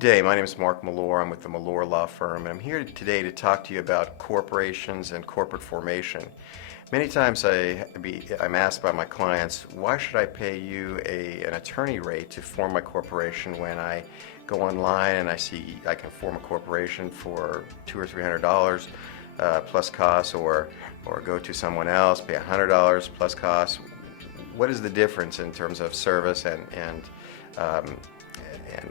Good day. My name is Mark Malore. I'm with the Malore Law Firm, and I'm here today to talk to you about corporations and corporate formation. Many times I'm asked by my clients, why should I pay you an attorney rate to form my corporation when I go online and I see I can form a corporation for $200 or $300 plus costs, or go to someone else, pay $100 plus costs? What is the difference in terms of service and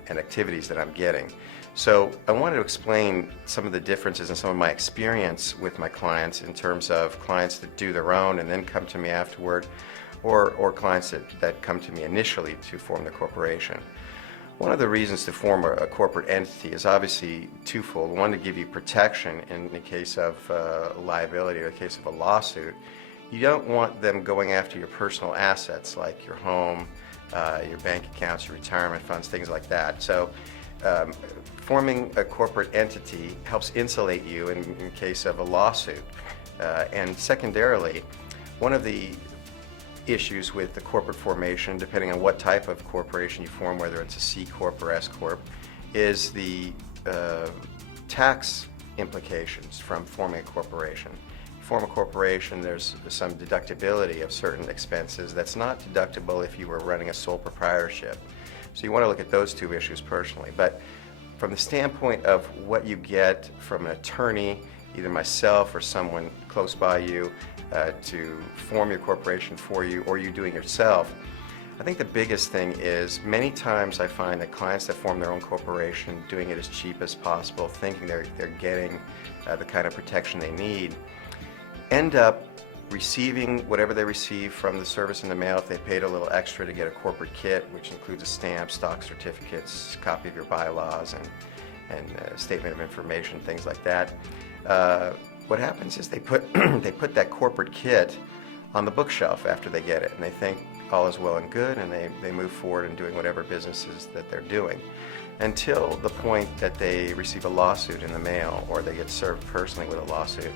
activities that I'm getting? So I wanted to explain some of the differences and some of my experience with my clients in terms of clients that do their own and then come to me afterward, or clients that come to me initially to form the corporation. One of the reasons to form a corporate entity is obviously twofold. One, to give you protection in the case of liability or the case of a lawsuit. You don't want them going after your personal assets like your home, your bank accounts, your retirement funds, things like that. So forming a corporate entity helps insulate you in case of a lawsuit. And secondarily, one of the issues with the corporate formation, depending on what type of corporation you form, whether it's a C Corp or S Corp, is the tax implications from forming a corporation. Form a corporation, there's some deductibility of certain expenses that's not deductible if you were running a sole proprietorship. So you want to look at those two issues personally. But from the standpoint of what you get from an attorney, either myself or someone close by you to form your corporation for you, or you doing it yourself, I think the biggest thing is many times I find that clients that form their own corporation, doing it as cheap as possible, thinking they're getting the kind of protection they need, end up receiving whatever they receive from the service in the mail. If they paid a little extra to get a corporate kit, which includes a stamp, stock certificates, copy of your bylaws, and a statement of information, things like that. What happens is they put they put that corporate kit on the bookshelf after they get it, and they think all is well and good, and they move forward in doing whatever businesses that they're doing, until the point that they receive a lawsuit in the mail, or they get served personally with a lawsuit.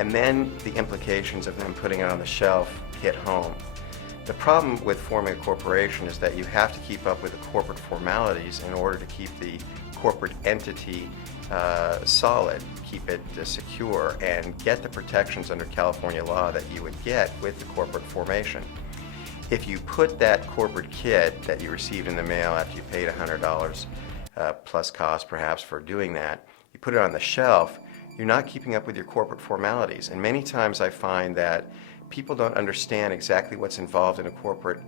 And then the implications of them putting it on the shelf hit home. The problem with forming a corporation is that you have to keep up with the corporate formalities in order to keep the corporate entity solid, keep it secure, and get the protections under California law that you would get with the corporate formation. If you put that corporate kit that you received in the mail after you paid $100 plus cost perhaps for doing that, you put it on the shelf, you're not keeping up with your corporate formalities. And many times I find that people don't understand exactly what's involved in a corporate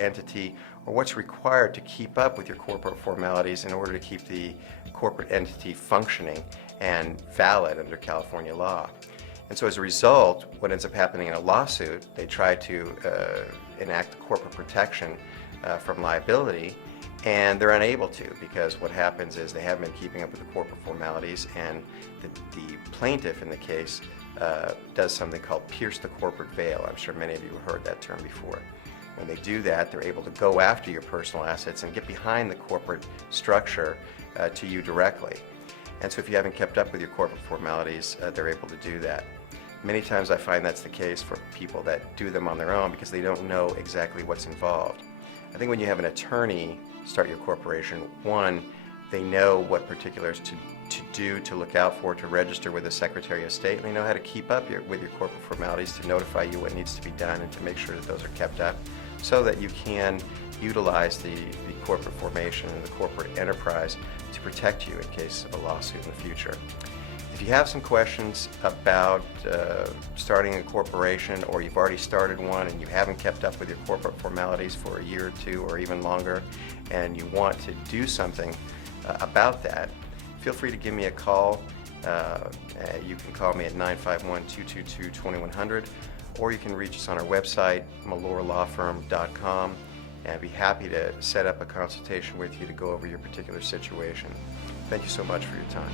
entity, or what's required to keep up with your corporate formalities in order to keep the corporate entity functioning and valid under California law. And so as a result, what ends up happening in a lawsuit, they try to enact corporate protection from liability, and they're unable to, because what happens is they haven't been keeping up with the corporate formalities, and the plaintiff in the case does something called pierce the corporate veil. I'm sure many of you have heard that term before. When they do that, they're able to go after your personal assets and get behind the corporate structure to you directly. And so if you haven't kept up with your corporate formalities, they're able to do that. Many times I find that's the case for people that do them on their own because they don't know exactly what's involved. I think when you have an attorney start your corporation, one, they know what particulars to do, to look out for, to register with the Secretary of State, and they know how to keep up with your corporate formalities, to notify you what needs to be done, and to make sure that those are kept up so that you can utilize the corporate formation and the corporate enterprise to protect you in case of a lawsuit in the future. If you have some questions about starting a corporation, or you've already started one and you haven't kept up with your corporate formalities for a year or two or even longer, and you want to do something about that, feel free to give me a call. You can call me at 951-222-2100, or you can reach us on our website, malorelawfirm.com, and I'd be happy to set up a consultation with you to go over your particular situation. Thank you so much for your time.